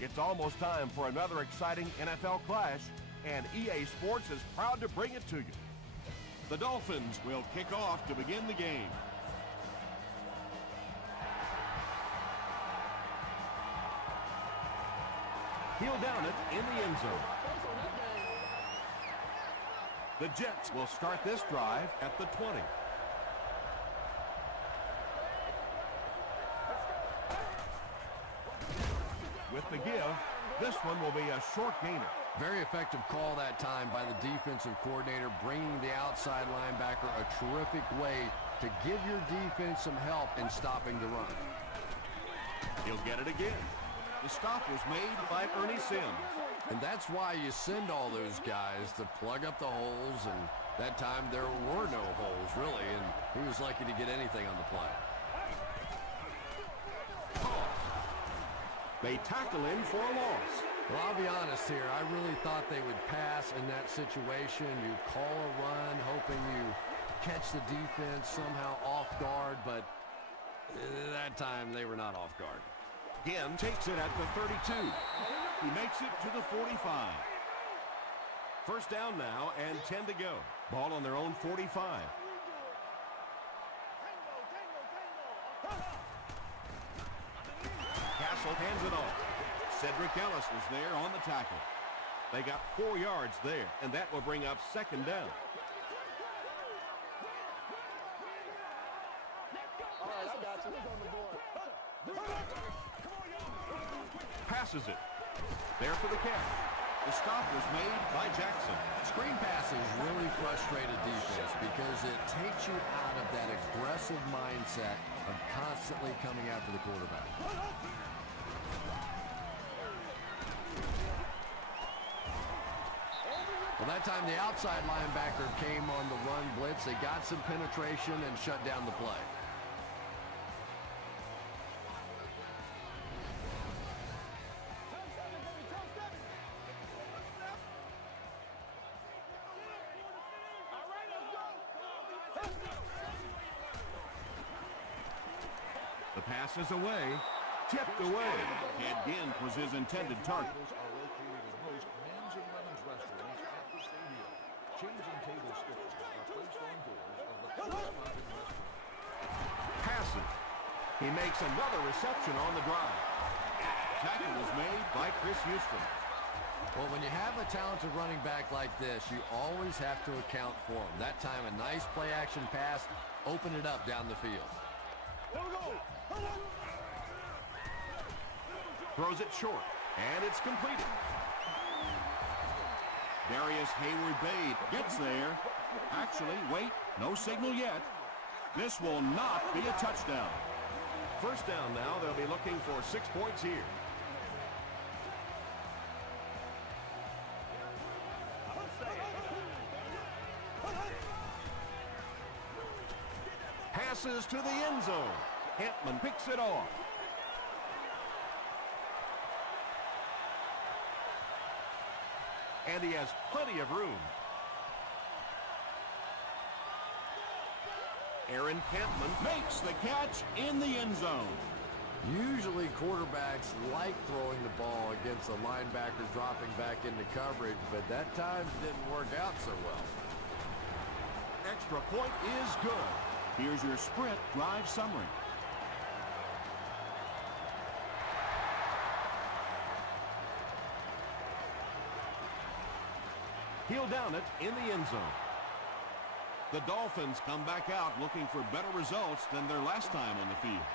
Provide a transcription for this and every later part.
It's almost time for another exciting NFL clash, and EA Sports is proud to bring it to you. The Dolphins will kick off to begin the game. He'll down it in the end zone. The Jets will start this drive at the 20. With the give, this one will be a short gainer. Very effective call that time by the defensive coordinator, bringing the outside linebacker a terrific way to give your defense some help in stopping the run. He'll get it again. The stop was made by Ernie Sims. And that's why you send all those guys to plug up the holes, and that time there were no holes, really, and he was lucky to get anything on the play. They tackle him for a loss. Well, I'll be honest here. I really thought they would pass in that situation. You call a run, hoping you catch the defense somehow off guard, but that time they were not off guard. Again, takes it at the 32. He makes it to the 45. First down now and 10 to go. Ball on their own 45. Castle hands it off. Cedric Ellis was there on the tackle. They got 4 yards there, and that will bring up second down. All right, I got you. Who's on the board? Passes it. There for the catch. The stop was made by Jackson. Screen passes really frustrate a defense because it takes you out of that aggressive mindset of constantly coming after the quarterback. Well, that time the outside linebacker came on the run blitz. They got some penetration and shut down the play. The pass is away. Tipped away. And Gint was his intended target. Are located in most men's and women's restaurants at the stadium. Changing table stickers are placed on doors of the corresponding restaurant. Passes. He makes another reception on the drive. Tackle was made by Chris Houston. Well, when you have a talented running back like this, you always have to account for him. That time, a nice play-action pass opened it up down the field. Throws it short, and it's completed. Darius Hayward-Bade gets there. Actually, wait, no signal yet. This will not be a touchdown. First down now. They'll be looking for 6 points here. Passes to the end zone. Hampman picks it off. And he has plenty of room. Aaron Campman Makes the catch in the end zone. Usually quarterbacks like throwing the ball against the linebacker dropping back into coverage, but that time didn't work out so well. extra point is good. Here's your sprint drive summary. He'll down it in the end zone. The Dolphins come back out looking for better results than their last time on the field.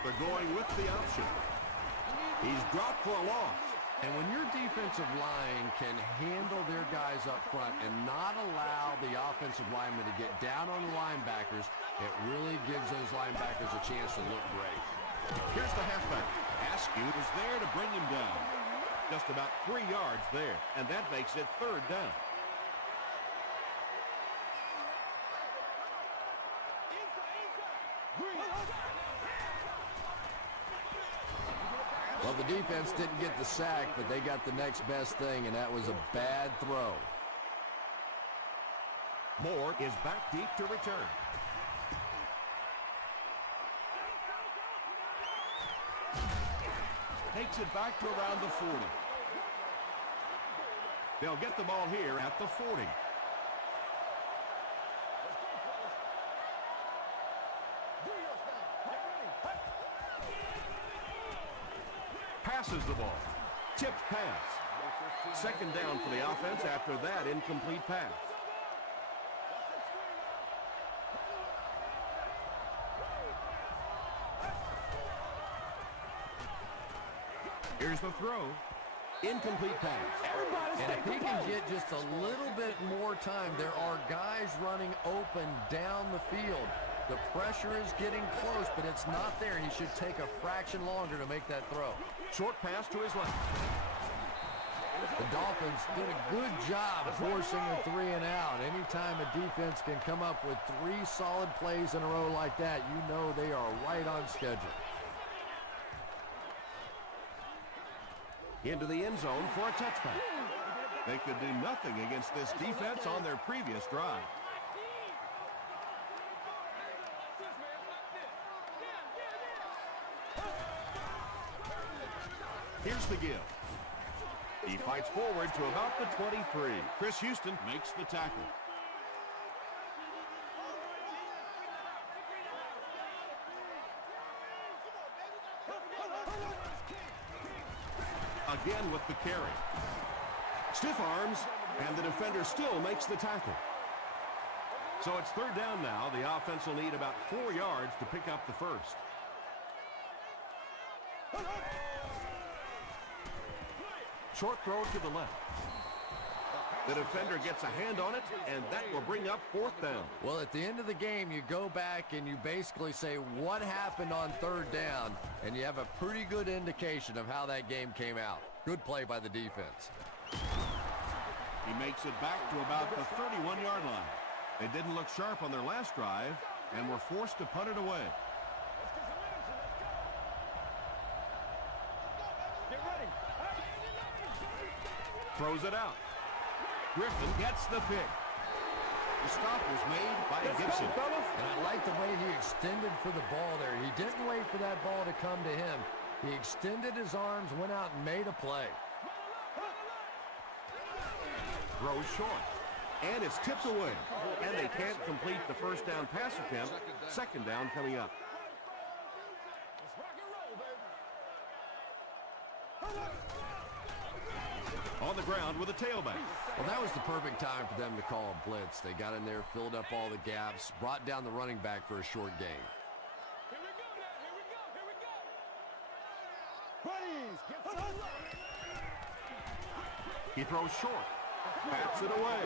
They're going with the option. He's dropped for a loss. And when your defensive line can handle their guys up front and not allow the offensive linemen to get down on the linebackers, it really gives those linebackers a chance to look great. Here's the halfback. Askew is there to bring him down. Just about 3 yards there, and that makes it third down. Well, the defense didn't get the sack, but they got the next best thing, and that was a bad throw. Moore is back deep to return. takes it back to around the 40. They'll get the ball here at the 40. Passes the ball. Tipped pass. Second down for the offense after that incomplete pass. Here's the throw. Incomplete pass. And if he can get just a little bit more time, there are guys running open down the field. The pressure is getting close, but it's not there. He should take a fraction longer to make that throw. Short pass to his left. The Dolphins did a good job forcing a 3 and out. Anytime a defense can come up with 3 solid plays in a row like that, you know they are right on schedule. Into the end zone for a touchback. They could do nothing against this defense on their previous drive. Here's the give. He fights forward to about the 23. Chris Houston makes the tackle. Again with the carry. Stiff arms, and the defender still makes the tackle. So it's third down now. The offense will need about 4 yards to pick up the first. Short throw to the left. The defender gets a hand on it, and that will bring up fourth down. Well, at the end of the game, you go back and you basically say what happened on third down, and you have a pretty good indication of how that game came out. Good play by the defense. He makes it back to about the 31-yard line. They didn't look sharp on their last drive and were forced to punt it away. Throws it out. Griffin gets the pick. The stop was made by Gibson. And I like the way he extended for the ball there. He didn't wait for that ball to come to him. He extended his arms, went out and made a play. Throws short. And it's tipped away. And they can't complete the first down pass attempt. Second down coming up. On the ground with a tailback. Well, that was the perfect time for them to call a blitz. They got in there, filled up all the gaps, brought down the running back for a short gain. He throws short. Bats it away.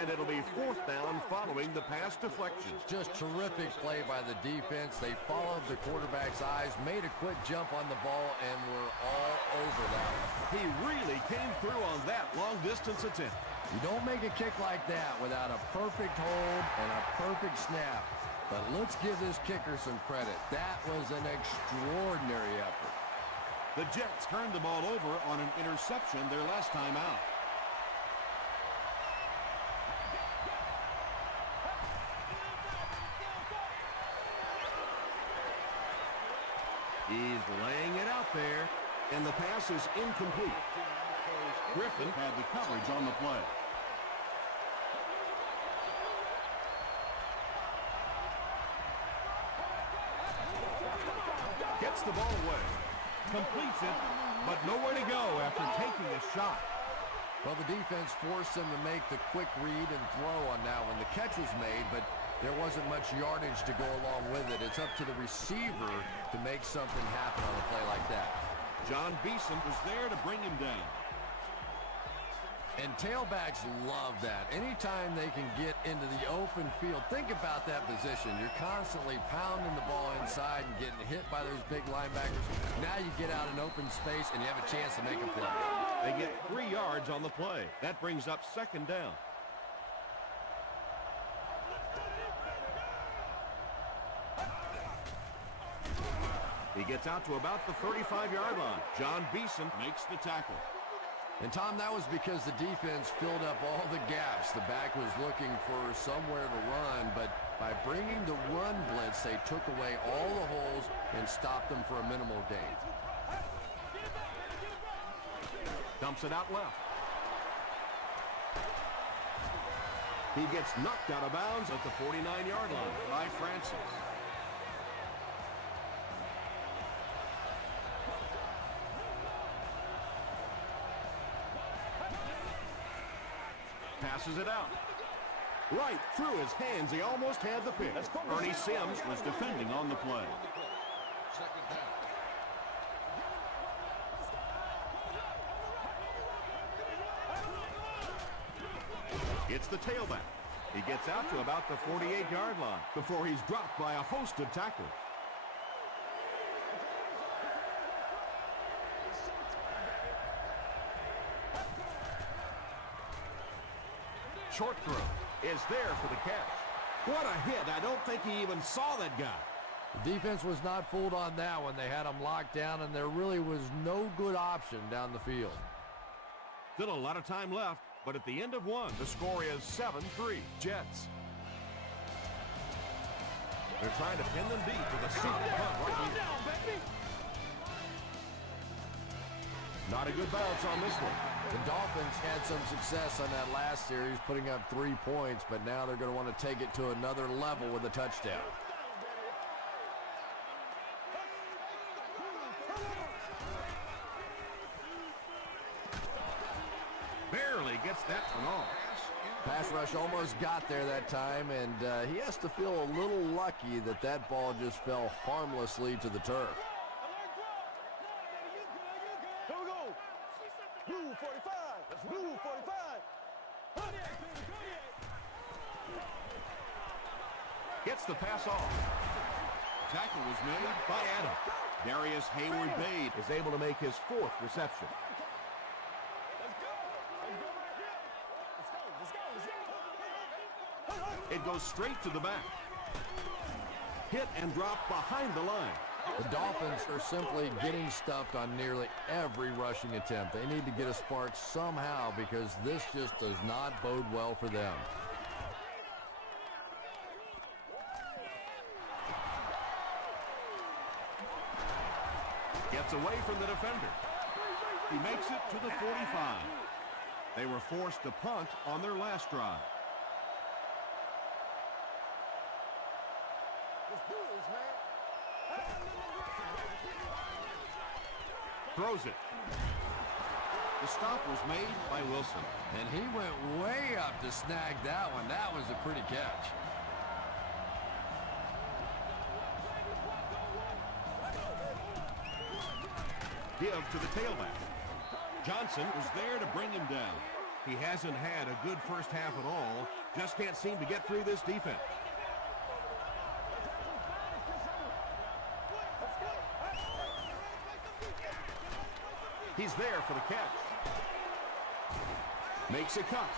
And it'll be fourth down following the pass deflection. Just terrific play by the defense. They followed the quarterback's eyes, made a quick jump on the ball, and were all over that one. He really came through on that long-distance attempt. You don't make a kick like that without a perfect hold and a perfect snap. But let's give this kicker some credit. That was an extraordinary effort. The Jets turned the ball over on an interception their last time out. He's laying it out there, and the pass is incomplete. Griffin had the coverage on the play. Gets the ball away. Completes it, but nowhere to go after taking a shot. Well, the defense forced them to make the quick read and throw on that one. The catch was made, but there wasn't much yardage to go along with it. It's up to the receiver to make something happen on a play like that. John Beeson was there to bring him down. And tailbacks love that. Anytime they can get into the open field, think about that position. You're constantly pounding the ball inside and getting hit by those big linebackers. Now you get out in open space and you have a chance to make a play. They get 3 yards on the play. That brings up second down. He gets out to about the 35-yard line. John Beeson makes the tackle. And, Tom, that was because the defense filled up all the gaps. The back was looking for somewhere to run, but by bringing the run blitz, they took away all the holes and stopped them for a minimal gain. Dumps it out left. He gets knocked out of bounds at the 49-yard line by Francis. Passes it out. Right through his hands. He almost had the pick. Ernie Sims was defending on the play. Second down. It's the tailback. He gets out to about the 48-yard line before he's dropped by a host of tacklers. Short throw is there for the catch. What a hit. I don't think he even saw that guy. The defense was not fooled on that one. They had him locked down, and there really was no good option down the field. Still a lot of time left, but at the end of one, The score is 7-3 Jets. they're trying to pin them deep with a single punt. Not a good bounce on this one. The Dolphins had some success on that last series, putting up 3 points, but now they're going to want to take it to another level with a touchdown. Barely gets that one off. Pass rush almost got there that time, and he has to feel a little lucky that that ball just fell harmlessly to the turf. Here we go. Blue 45. Blue 45. Gets the pass off. Tackle was made by Adam. Darius Hayward-Bade Is able to make his 4th reception. It goes straight to the back. Hit and drop behind the line. The Dolphins are simply getting stuffed on nearly every rushing attempt. They need to get a spark somehow because this just does not bode well for them. Gets away from the defender. He makes it to the 45. They were forced to punt on their last drive. Let's do this, man. Throws it. The stop was made by Wilson. And he went way up to snag that one. That was a pretty catch. Give to the tailback. Johnson was there to bring him down. He hasn't had a good first half at all. Just can't seem to get through this defense. He's there for the catch. Makes a cut,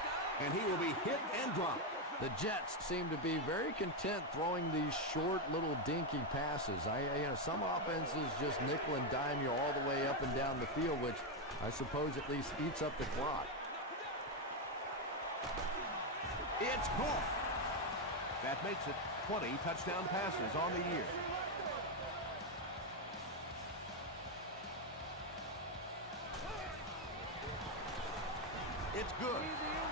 and he will be hit and dropped. The Jets seem to be very content throwing these short little dinky passes. Some offenses just nickel and dime you all the way up and down the field, which I suppose at least eats up the clock. It's caught. That makes it 20 touchdown passes on the year. It's good.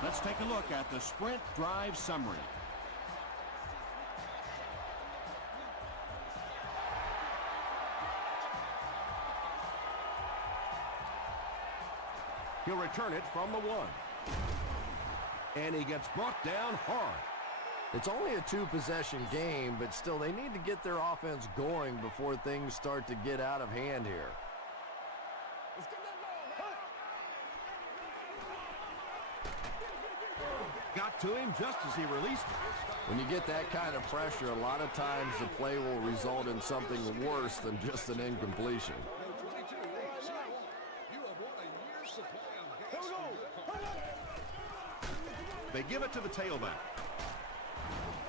Let's take a look at the sprint drive summary. He'll return it from the 1. And he gets brought down hard. It's only a 2-possession game, but still they need to get their offense going before things start to get out of hand here. Let's get that ball, man. Got to him just as he released it. When you get that kind of pressure, a lot of times the play will result in something worse than just an incompletion. They give it to the tailback.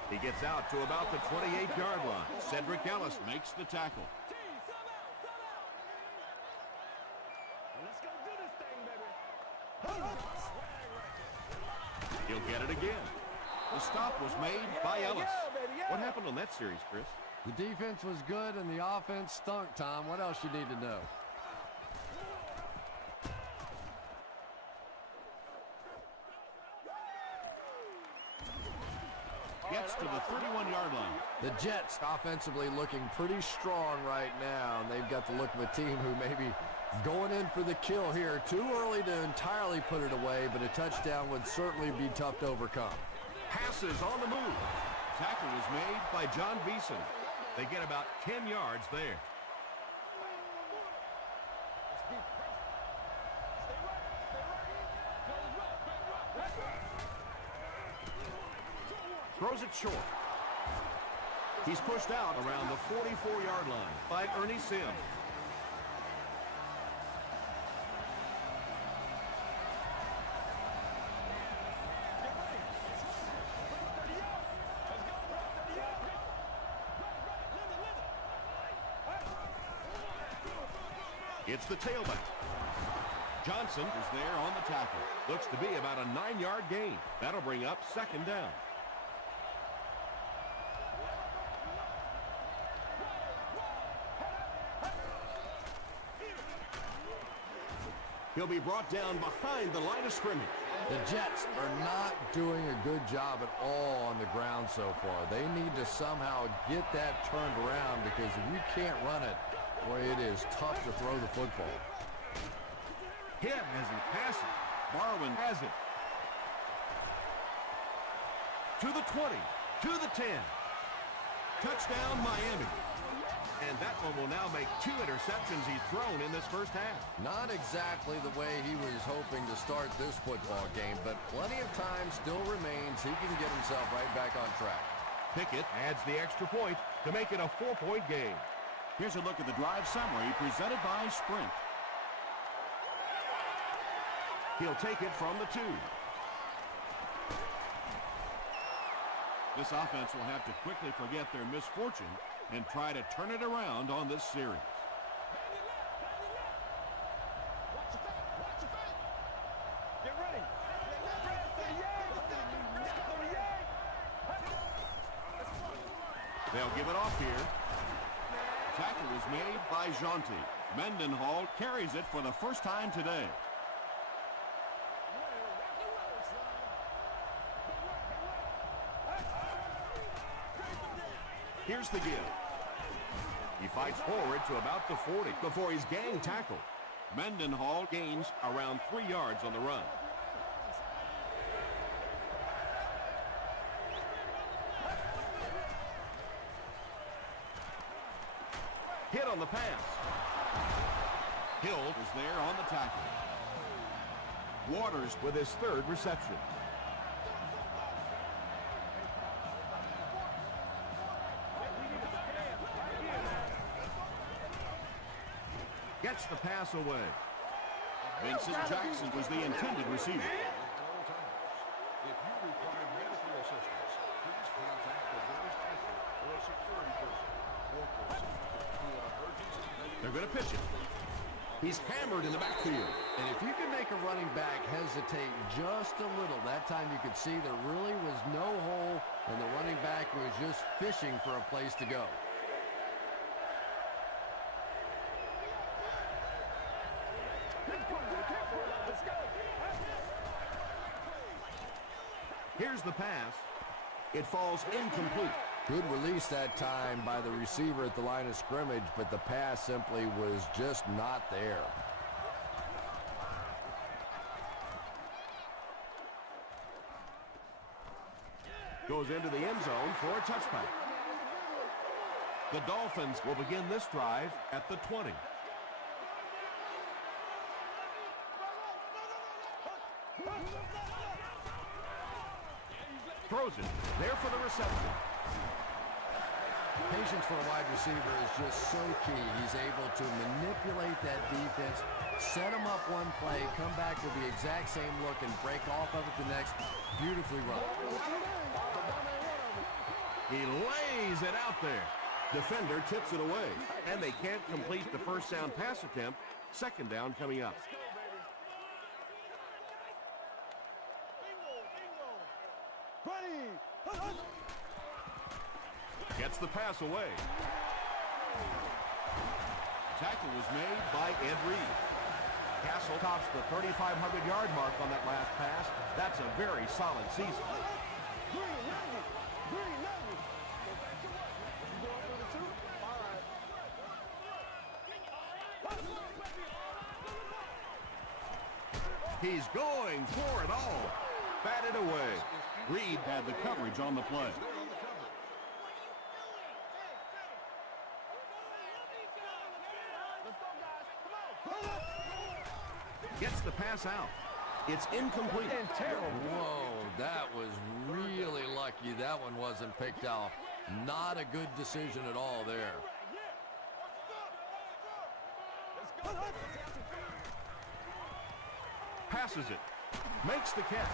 He gets out to about the 28-yard line. Cedric Ellis makes the tackle. Let's go do this thing, baby. He'll get it again. The stop was made by Ellis. What happened on that series, Chris? The defense was good and the offense stunk, Tom. What else you need to know? to the 31-yard line. The Jets offensively looking pretty strong right now, and they've got the look of a team who may be going in for the kill here. Too early to entirely put it away, but a touchdown would certainly be tough to overcome. Passes on the move. Tackle was made by John Beeson. They get about 10 yards there. Throws it short. He's pushed out around the 44-yard line by Ernie Sims. It's the tailback. Johnson is there on the tackle. Looks to be about a 9-yard gain. That'll bring up second down. He'll be brought down behind the line of scrimmage. The Jets are not doing a good job at all on the ground so far. They need to somehow get that turned around, because if you can't run it, boy, it is tough to throw the football. Hit as he passes. Barwin has it. To the 20, to the 10. Touchdown, Miami. And that one will now make 2 interceptions he's thrown in this first half. Not exactly the way he was hoping to start this football game, but plenty of time still remains. He can get himself right back on track. Pickett adds the extra point to make it a 4-point game. Here's a look at the drive summary presented by Sprint. He'll take it from the 2. This offense will have to quickly forget their misfortune and try to turn it around on this series. Get ready. They'll give it off here. Tackle was made by Jonty. Mendenhall carries it for the first time today. Here's the give. He fights forward to about the 40 before he's gang tackled. Mendenhall gains around 3 yards on the run. Hit on the pass. Hill is there on the tackle. Waters With his 3rd reception. gets the pass away. Vincent Jackson was the intended receiver. If you require medical assistance, please contact the nearest doctor or a security person or proceed to an emergency medical. They're going to pitch it. He's hammered in the backfield. And if you can make a running back hesitate just a little, that time you could see there really was no hole, and the running back was just fishing for a place to go. Here's the pass. It falls incomplete. Good release that time by the receiver at the line of scrimmage, but the pass simply was just not there. Goes into the end zone for a touchback. The Dolphins will begin this drive at the 20. Throws it. There for the reception. Patience for a wide receiver is just so key. He's able to manipulate that defense, set him up one play, come back with the exact same look, and break off of it the next. Beautifully run. He lays it out there. Defender tips it away. And they can't complete the first down pass attempt. Second down coming up. Gets the pass away. Tackle was made by Ed Reed. Castle tops the 3,500-yard mark on that last pass. That's a very solid season. He's going for it all. Batted away. Reed had the coverage on the play. Gets the pass out. It's incomplete. Whoa, that was really lucky that one wasn't picked off. Not a good decision at all there. Passes it. Makes the catch.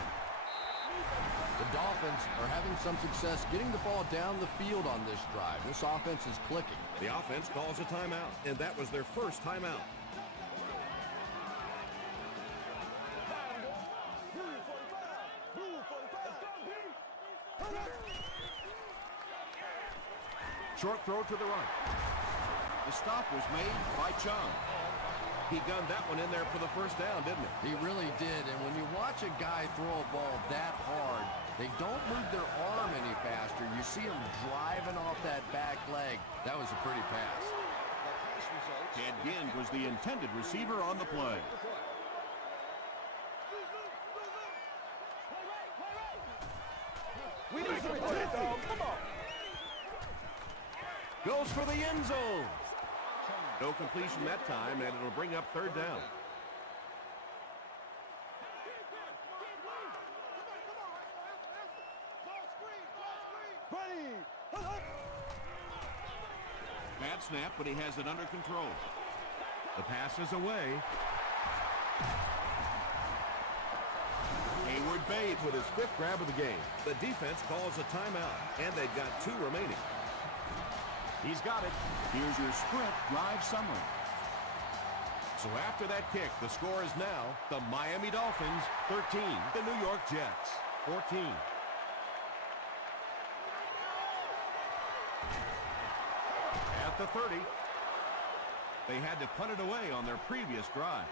The Dolphins are having some success getting the ball down the field on this drive. This offense is clicking. The offense calls a timeout, and that was their first timeout. Short throw to the right. The stop was made by Chung. He gunned that one in there for the first down, didn't he? He really did, and when you watch a guy throw a ball that hard, they don't move their arm any faster. You see him driving off that back leg. That was a pretty pass. Ted Ginn was the intended receiver on the play. We need some attention, dog. Come on. Goes for the end zone. No completion that time, and it'll bring up third down. Bad snap, but he has it under control. The pass is away. Hayward Babe with his 5th grab of the game. The defense calls a timeout, and they've got 2 remaining. He's got it. Here's your sprint drive summary. So after that kick, the score is now the Miami Dolphins 13, the New York Jets 14. At the 30, they had to punt it away on their previous drive.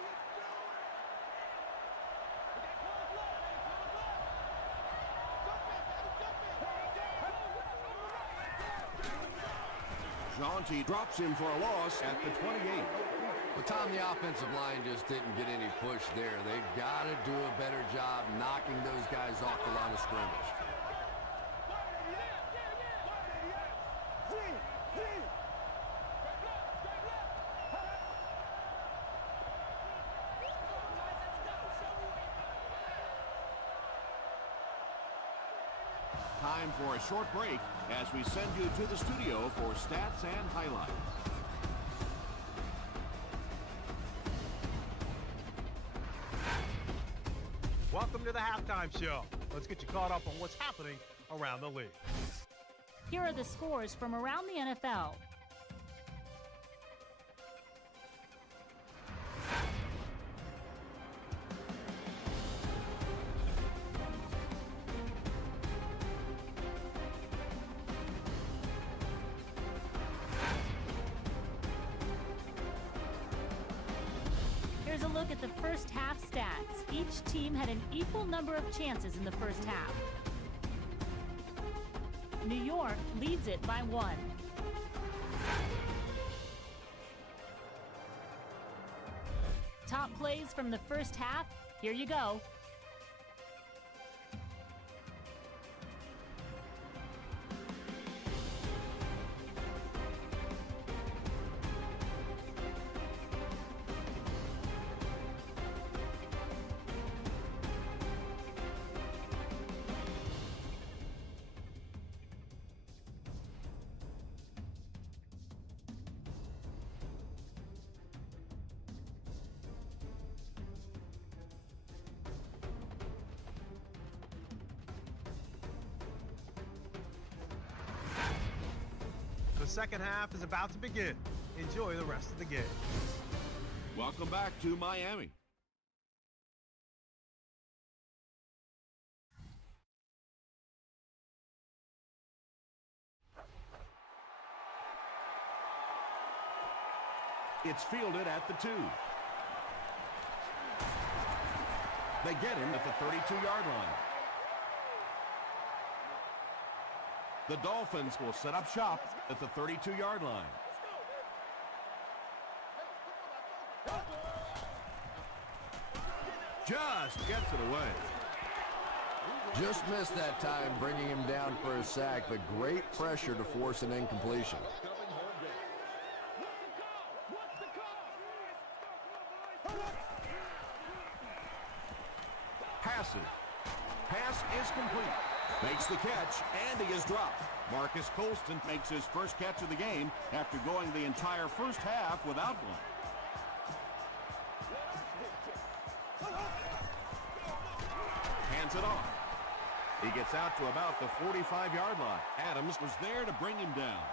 Jaunty drops him for a loss at the 28. Well, Tom, the offensive line just didn't get any push there. They've got to do a better job knocking those guys off the line of scrimmage. Time for a short break as we send you to the studio for stats and highlights. Welcome to the halftime show. Let's get you caught up on what's happening around the league. Here are the scores from around the NFL. Here's a look at the first half stats. Each team had an equal number of chances in the first half. New York leads it by 1. Top plays from the first half. Here you go. The second half is about to begin. Enjoy the rest of the game. Welcome back to Miami. It's fielded at the 2. They get him at the 32-yard line. The Dolphins will set up shop at the 32-yard line. just gets it away. Just missed that time bringing him down for a sack, but great pressure to force an incompletion. Passes. Pass is complete. Makes the catch, and he is dropped. Marcus Colston makes his first catch of the game after going the entire first half without one. Hands it off. He gets out to about the 45-yard line. Adams was there to bring him down.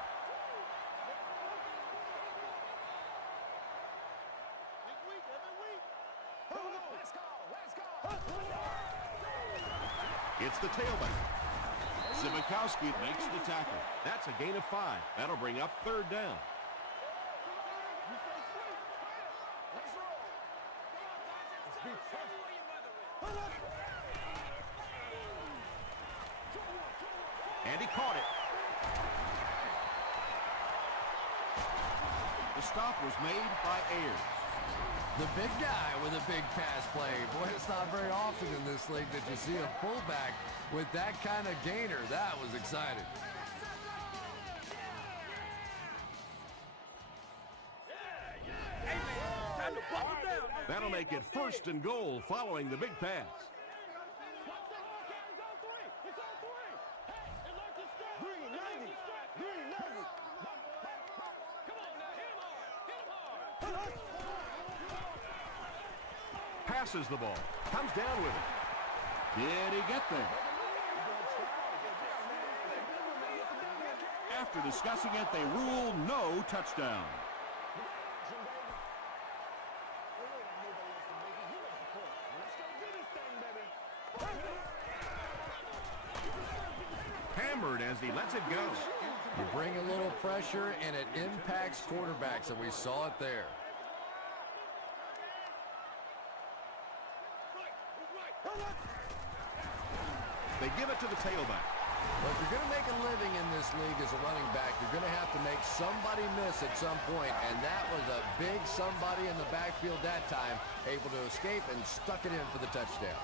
It's the tailback. Zibikowski makes the tackle. That's a gain of 5. That'll bring up 3rd down. And he caught it. The stop was made by Ayers. The big guy with a big pass play. Boy, it's not very often in this league that you see a fullback with that kind of gainer. That was exciting. That'll make it 1st and goal following the big pass. Passes the ball. Comes down with it. Did he get there? After discussing it, they rule no touchdown. Hammered as he lets it go. You bring a little pressure, and it impacts quarterbacks, and we saw it there. They give it to the tailback. Well, if you're going to make a living in this league as a running back, you're going to have to make somebody miss at some point, and that was a big somebody in the backfield that time, able to escape and stuck it in for the touchdown.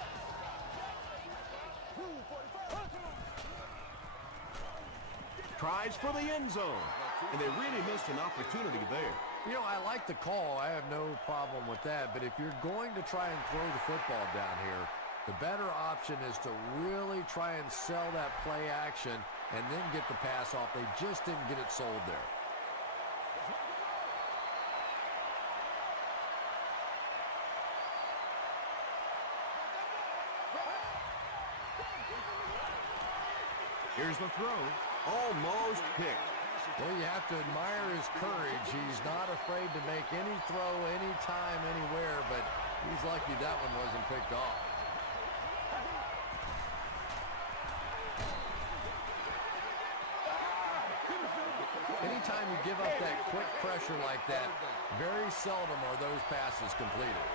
Tries for the end zone, and they really missed an opportunity there. You know, I like the call. I have no problem with that, but if you're going to try and throw the football down here, the better option is to really try and sell that play action and then get the pass off. They just didn't get it sold there. Here's the throw. Almost picked. Well, you have to admire his courage. He's not afraid to make any throw, anytime, anywhere, but he's lucky that one wasn't picked off. Anytime you give up that quick pressure like that, very seldom are those passes completed.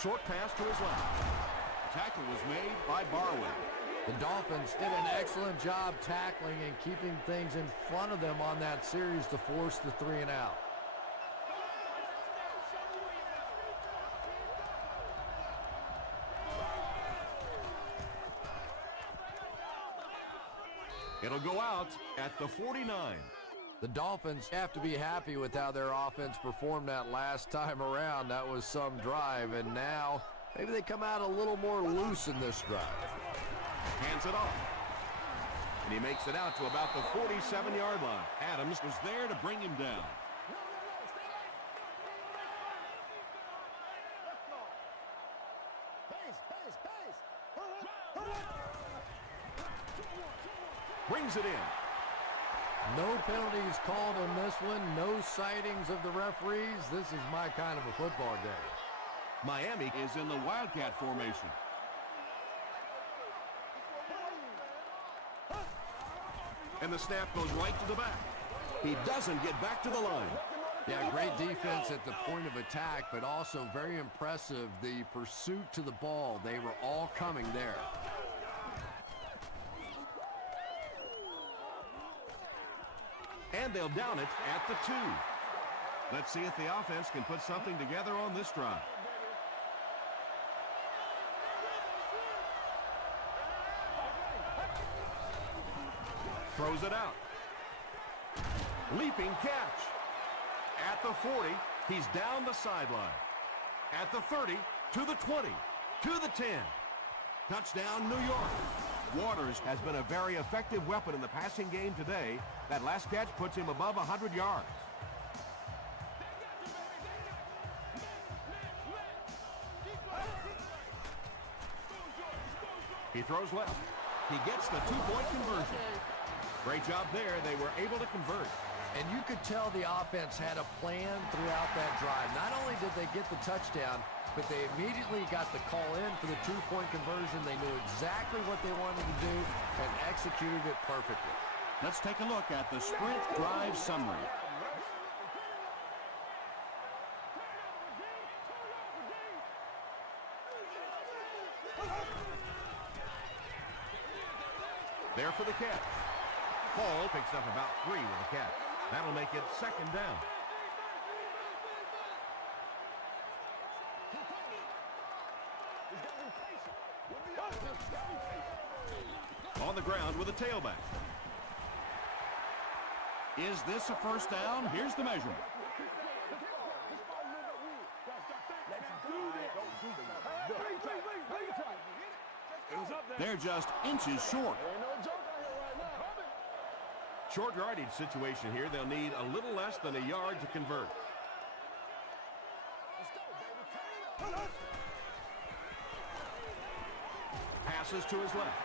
Short pass to his left. Tackle was made by Barwin. The Dolphins did an excellent job tackling and keeping things in front of them on that series to force the 3 and out. It'll go out at the 49. The Dolphins have to be happy with how their offense performed that last time around. That was some drive, and now maybe they come out a little more loose in this drive. Hands it off. And he makes it out to about the 47-yard line. Adams was there to bring him down. Brings it in. No penalties called on this one. No sightings of the referees. This is my kind of a football day. Miami is in the Wildcat formation. And the snap goes right to the back. He doesn't get back to the line. Yeah, great defense at the point of attack, but also very impressive, the pursuit to the ball. They were all coming there. And they'll down it at the 2. Let's see if the offense can put something together on this drive. Throws it out. Leaping catch. At the 40, he's down the sideline. At the 30, to the 20, to the 10. Touchdown, New York. Waters has been a very effective weapon in the passing game today. That last catch puts him above 100 yards. He throws left. He gets the 2-point conversion. Great job there. They were able to convert. And you could tell the offense had a plan throughout that drive. Not only did they get the touchdown, but they immediately got the call in for the 2-point conversion. They knew exactly what they wanted to do and executed it perfectly. Let's take a look at the sprint drive summary. There for the catch. Hall picks up about 3 with a catch. That'll make it 2nd down. On the ground with a tailback. Is this a first down? Here's the measurement. They're just inches short. Short yardage situation here. They'll need a little less than a yard to convert. Passes to his left.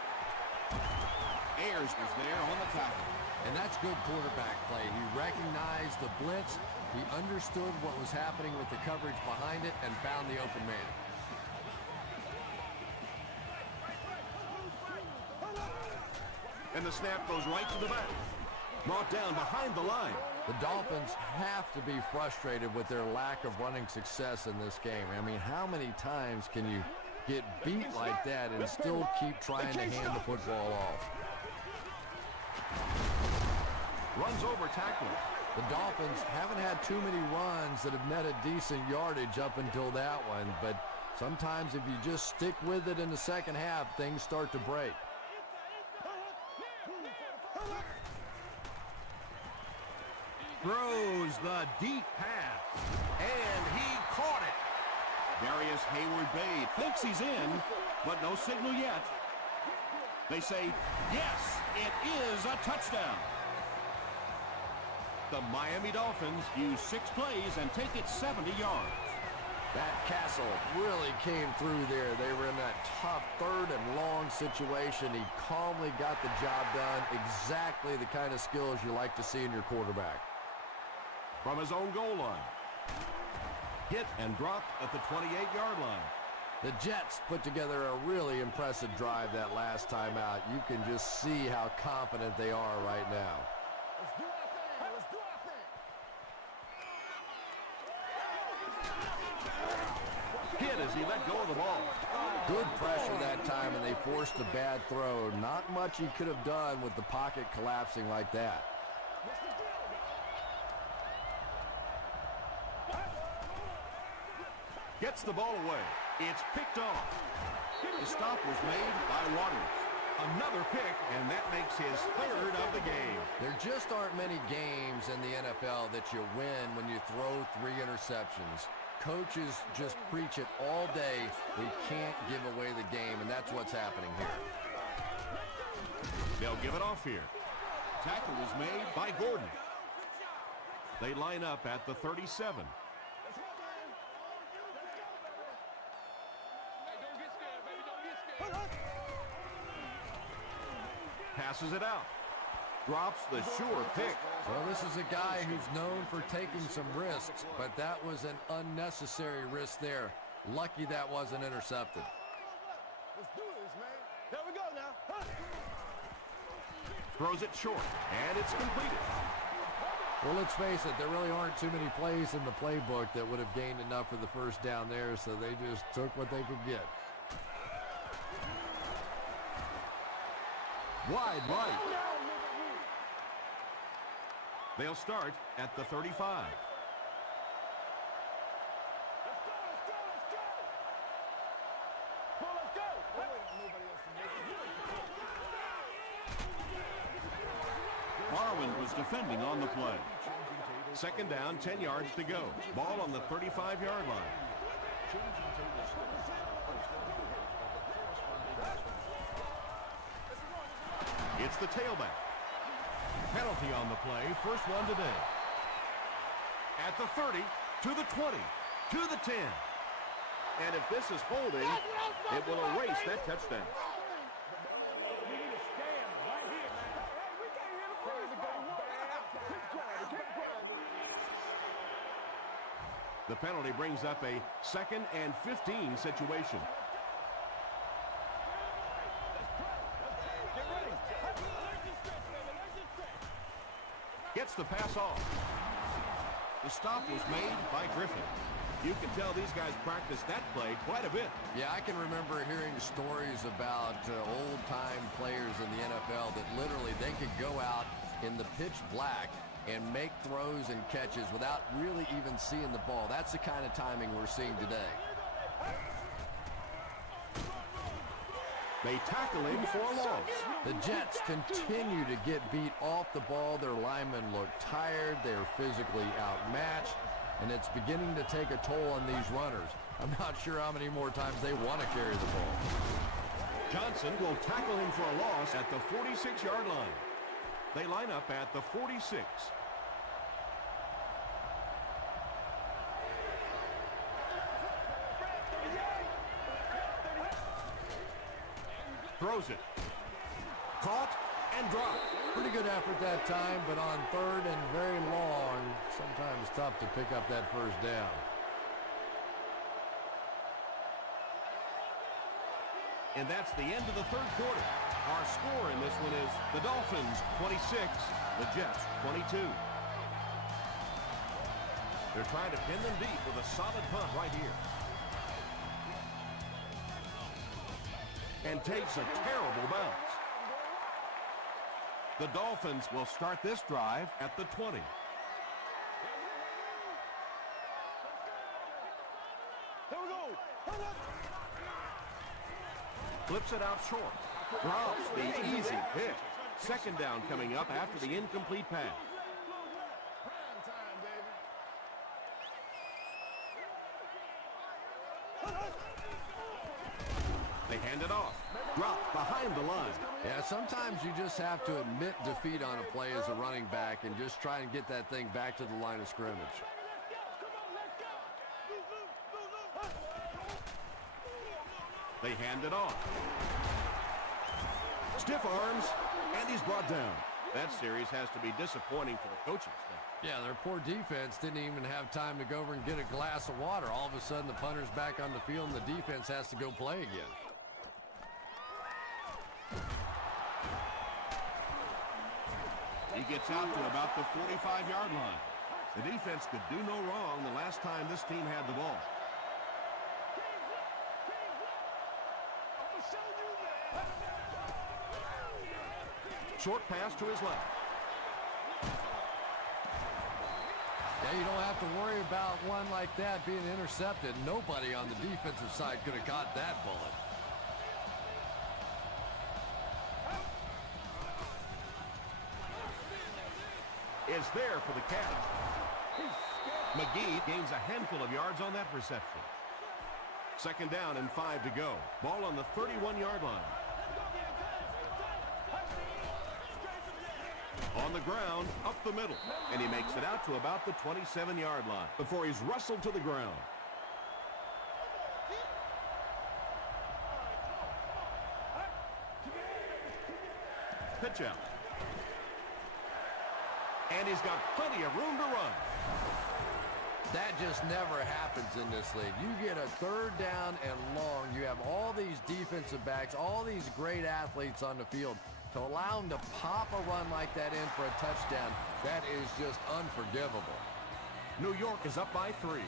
Ayers was there on the tackle. And that's good quarterback play. He recognized the blitz. He understood what was happening with the coverage behind it and found the open man. And the snap goes right to the back. Brought down behind the line. The Dolphins have to be frustrated with their lack of running success in this game. I mean, how many times can you get beat like that and still keep trying to hand the football off? Runs over tackling. The Dolphins haven't had too many runs that have netted decent yardage up until that one, but sometimes if you just stick with it in the second half, things start to break. Throws the deep pass. And he caught it. Darius Hayward-Bay thinks he's in, but no signal yet. They say, yes, it is a touchdown. The Miami Dolphins use 6 plays and take it 70 yards. That Castle really came through there. They were in that tough 3rd and long situation. He calmly got the job done. Exactly the kind of skills you like to see in your quarterback. From his own goal line. Hit and dropped at the 28-yard line. The Jets put together a really impressive drive that last time out. You can just see how confident they are right now. Hit as he let go of the ball. Good pressure that time, and they forced a bad throw. Not much he could have done with the pocket collapsing like that. Gets the ball away. It's picked off. The stop was made by Waters. Another pick, and that makes his 3rd of the game. There just aren't many games in the NFL that you win when you throw 3 interceptions. Coaches just preach it all day. We can't give away the game, and that's what's happening here. They'll give it off here. Tackle was made by Gordon. They line up at the 37. Passes it out. Drops the sure pick. Well, this is a guy who's known for taking some risks, but that was an unnecessary risk there. Lucky that wasn't intercepted. Let's do this, man. Here we go now. Throws it short, and it's completed. Well, let's face it, there really aren't too many plays in the playbook that would have gained enough for the first down there, so they just took what they could get. Wide right. They'll start at the 35. Darwin was defending on the play. Second down, 10 yards to go. Ball on the 35-yard line. It's the tailback. Penalty on the play, first one today. At the 30, to the 20, to the 10. And if this is holding, it will erase that touchdown. The penalty brings up a 2nd and 15 situation. Gets the pass off. The stop was made by Griffin. You can tell these guys practiced that play quite a bit. Yeah, I can remember hearing stories about old-time players in the NFL that literally they could go out in the pitch black and make throws and catches without really even seeing the ball. That's the kind of timing we're seeing today. They tackle him for a loss. The Jets continue to get beat off the ball. Their linemen look tired. They're physically outmatched, and it's beginning to take a toll on these runners. I'm not sure how many more times they want to carry the ball. Johnson will tackle him for a loss at the 46-yard line. They line up at the 46. Throws it. Caught and dropped. Pretty good effort that time, but on third and very long, sometimes tough to pick up that first down. And that's the end of the third quarter. Our score in this one is the Dolphins 26, the Jets 22. They're trying to pin them deep with a solid punt right here. And takes a terrible bounce. The Dolphins will start this drive at the 20. Here we go. Flips it out short. Drops the easy pick. Second down coming up after the incomplete pass. They hand it off. Dropped behind the line. Yeah, sometimes you just have to admit defeat on a play as a running back and just try and get that thing back to the line of scrimmage. They hand it off. Stiff arms, and he's brought down. That series has to be disappointing for the coaching staff. Yeah, their poor defense didn't even have time to go over and get a glass of water. All of a sudden, the punter's back on the field, and the defense has to go play again. He gets out to about the 45-yard line. The defense could do no wrong the last time this team had the ball. Short pass to his left. Yeah, you don't have to worry about one like that being intercepted. Nobody on the defensive side could have caught that bullet. Is there for the catch. McGee gains a handful of yards on that reception. Second down and 5 to go. Ball on the 31-yard line. On the ground, up the middle. And he makes it out to about the 27-yard line before he's wrestled to the ground. Pitch out. And he's got plenty of room to run. That just never happens in this league. You get a third down and long. You have all these defensive backs, all these great athletes on the field. To allow him to pop a run like that in for a touchdown, that is just unforgivable. New York is up by 3.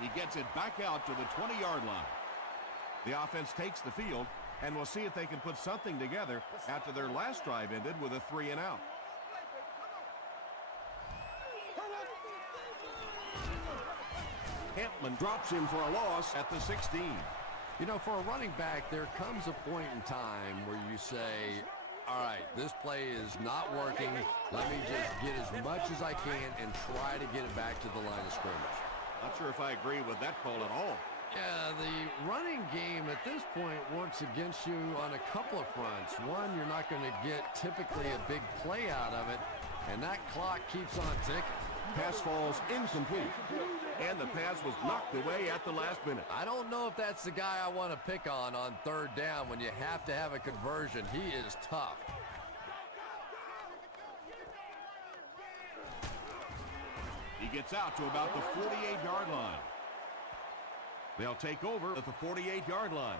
He gets it back out to the 20-yard line. The offense takes the field, and we'll see if they can put something together after their last drive ended with a 3-and-out. Hampman drops him for a loss at the 16. You know, for a running back, there comes a point in time where you say, all right, this play is not working. Let me just get as much as I can and try to get it back to the line of scrimmage. Not sure if I agree with that call at all. Yeah, the running game at this point works against you on a couple of fronts. One, you're not going to get typically a big play out of it, and that clock keeps on ticking. Pass falls incomplete, and the pass was knocked away at the last minute. I don't know if that's the guy I want to pick on third down when you have to have a conversion. He is tough. He gets out to about the 48-yard line. They'll take over at the 48-yard line.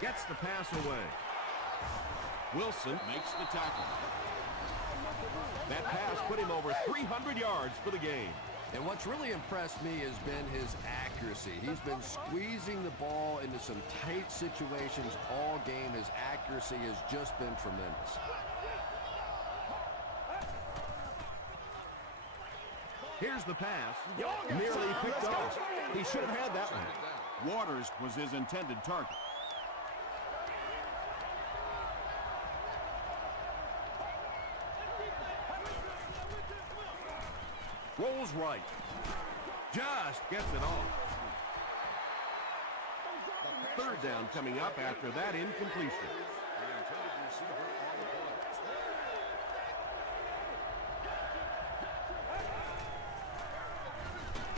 Gets the pass away. Wilson makes the tackle. That pass put him over 300 yards for the game. And what's really impressed me has been his accuracy. He's been squeezing the ball into some tight situations all game. His accuracy has just been tremendous. Here's the pass. Nearly picked off. He should have had that one. Waters was his intended target. Rolls right. Just gets it off. Third down coming up after that incompletion.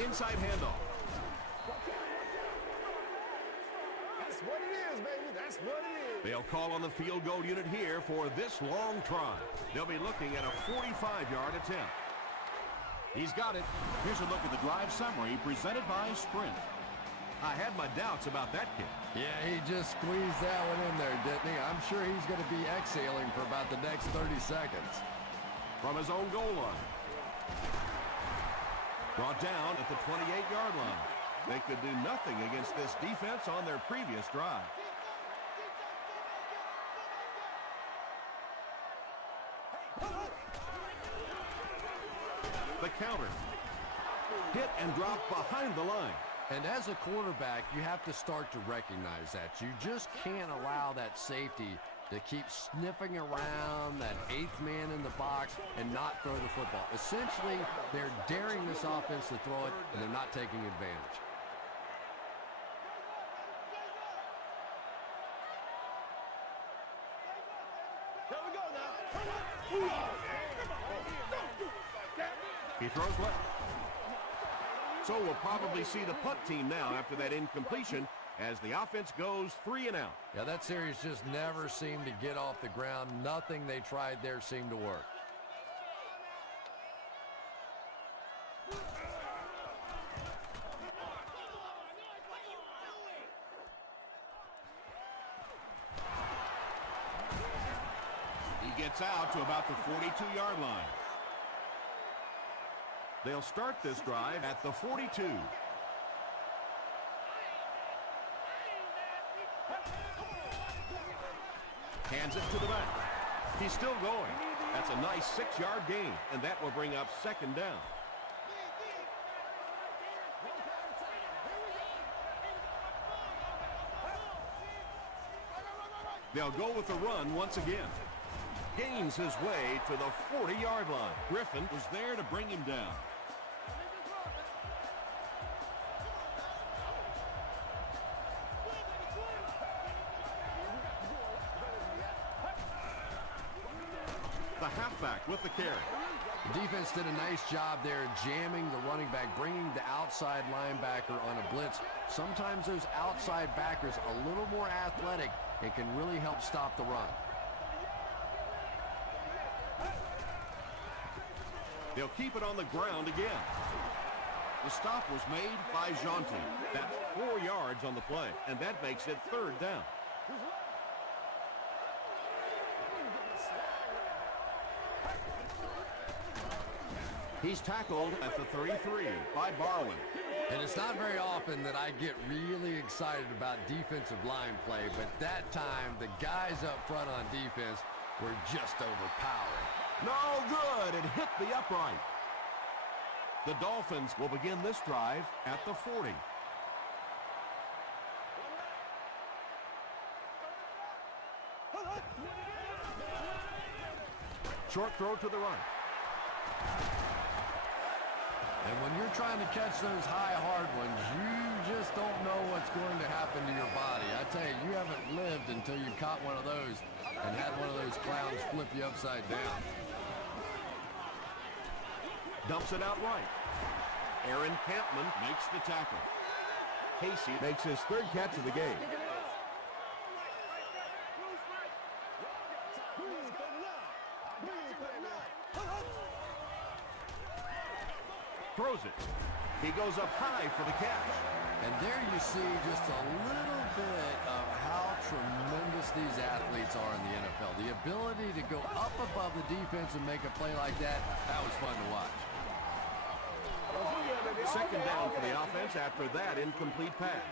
Inside handoff. That's what it is, baby. That's what it is. They'll call on the field goal unit here for this long try. They'll be looking at a 45-yard attempt. He's got it. Here's a look at the drive summary presented by Sprint. I had my doubts about that kick. Yeah, he just squeezed that one in there, didn't he? I'm sure he's going to be exhaling for about the next 30 seconds. From his own goal line. Brought down at the 28-yard line. They could do nothing against this defense on their previous drive. The counter. Hit and drop behind the line. And as a quarterback, you have to start to recognize that. You just can't allow that safety to keep sniffing around that eighth man in the box and not throw the football. Essentially, they're daring this offense to throw it, and they're not taking advantage. There we go now. He throws left. So we'll probably see the punt team now after that incompletion as the offense goes 3 and out. Yeah, that series just never seemed to get off the ground. Nothing they tried there seemed to work. He gets out to about the 42-yard line. They'll start this drive at the 42. Hands it to the back. He's still going. That's a nice 6-yard gain, and that will bring up second down. They'll go with the run once again. Gains his way to the 40-yard line. Griffin was there to bring him down. The halfback with the carry. The defense did a nice job there jamming the running back, bringing the outside linebacker on a blitz. Sometimes those outside backers a little more athletic and can really help stop the run. They'll keep it on the ground again. The stop was made by Jonty. That's 4 yards on the play, and that makes it third down. He's tackled at the 33 by Barwin. And it's not very often that I get really excited about defensive line play, but that time, the guys up front on defense were just overpowering. No good. It hit the upright. The Dolphins will begin this drive at the 40. Short throw to the right. And when you're trying to catch those high, hard ones, you just don't know what's going to happen to your body. I tell you, you haven't lived until you caught one of those and had one of those clowns flip you upside down. Dumps it out right. Aaron Campman makes the tackle. Casey makes his third catch of the game. Throws it. He goes up high for the catch. And there you see just a little bit of how tremendous these athletes are in the NFL. The ability to go up above the defense and make a play like that, that was fun to watch. Second down for the offense after that incomplete pass.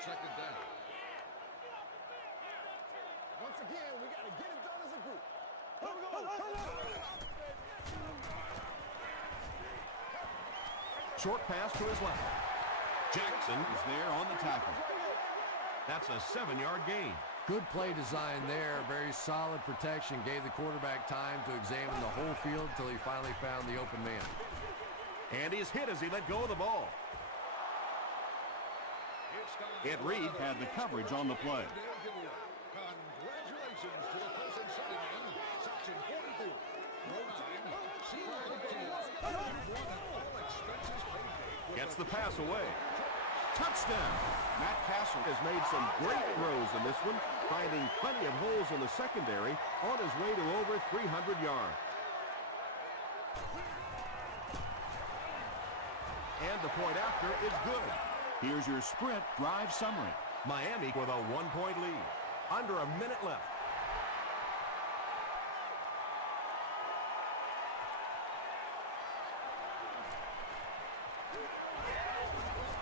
Second down. Once again, we got to get it done as a group. Short pass to his left. Jackson is there on the tackle. That's a 7-yard gain. Good play design there. Very solid protection. Gave the quarterback time to examine the whole field until he finally found the open man. And he's hit as he let go of the ball. Ed Reed had the coverage on the play. Congratulations to the person sitting in section 44. No time, Gets the pass away. Touchdown! Matt Castle has made some great throws in this one, finding plenty of holes in the secondary on his way to over 300 yards. And the point after is good. Here's your sprint drive summary. Miami with a 1-point lead. Under a minute left.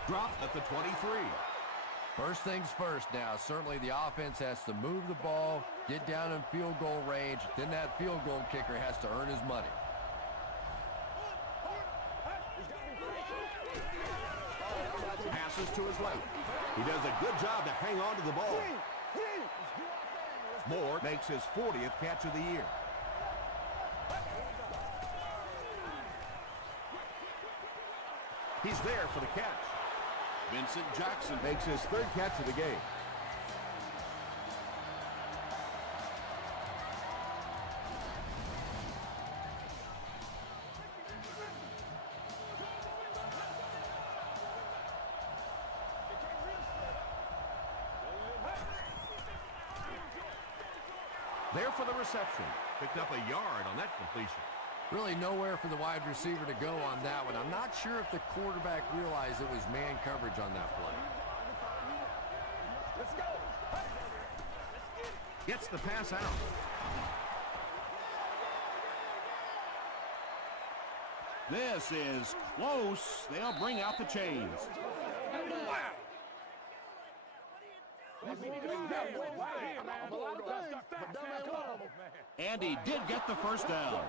Dropped at the 23. First things first now. Certainly the offense has to move the ball, get down in field goal range. Then that field goal kicker has to earn his money. Passes to his left. He does a good job to hang on to the ball. Moore makes his 40th catch of the year. He's there for the catch. Vincent Jackson makes his third catch of the game. There for the reception. Picked up a yard on that completion. Really nowhere for the wide receiver to go on that one. I'm not sure if the quarterback realized it was man coverage on that play. Let's go. Gets the pass out. This is close. They'll bring out the chains. And he did get the first down.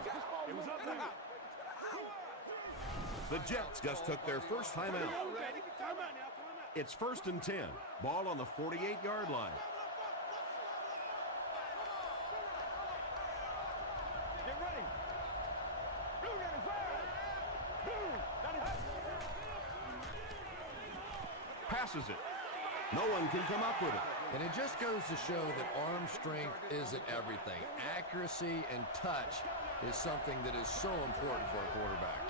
The Jets just took their first time out. It's 1st and 10. Ball on the 48-yard line. Get ready. Passes it. No one can come up with it. And it just goes to show that arm strength isn't everything. Accuracy and touch is something that is so important for a quarterback.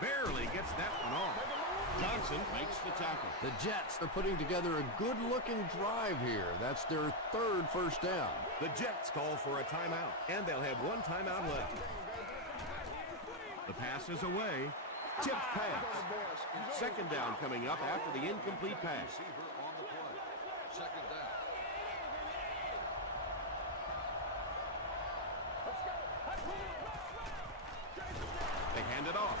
Barely gets that one off. Johnson makes the tackle. The Jets are putting together a good-looking drive here. That's their third first down. The Jets call for a timeout, and they'll have one timeout left. The pass is away. Tipped pass. Second down coming up after the incomplete pass. Receiver on the play. Second down. They hand it off.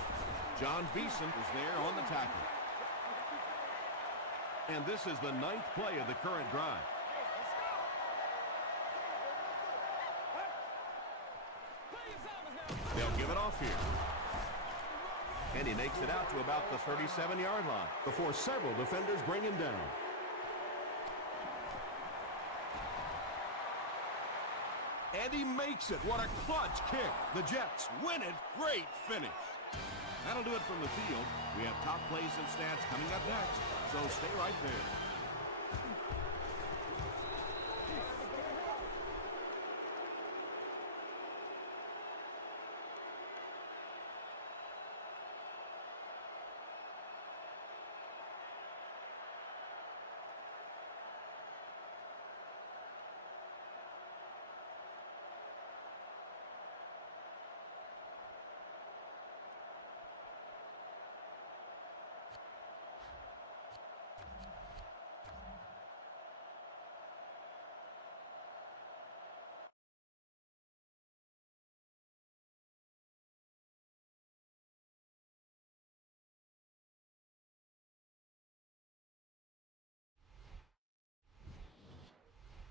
John Beeson is there on the tackle. And this is the 9th play of the current drive. They'll give it off here. And he makes it out to about the 37-yard line before several defenders bring him down. And he makes it. What a clutch kick. The Jets win it. Great finish. That'll do it from the field. We have top plays and stats coming up next, so stay right there.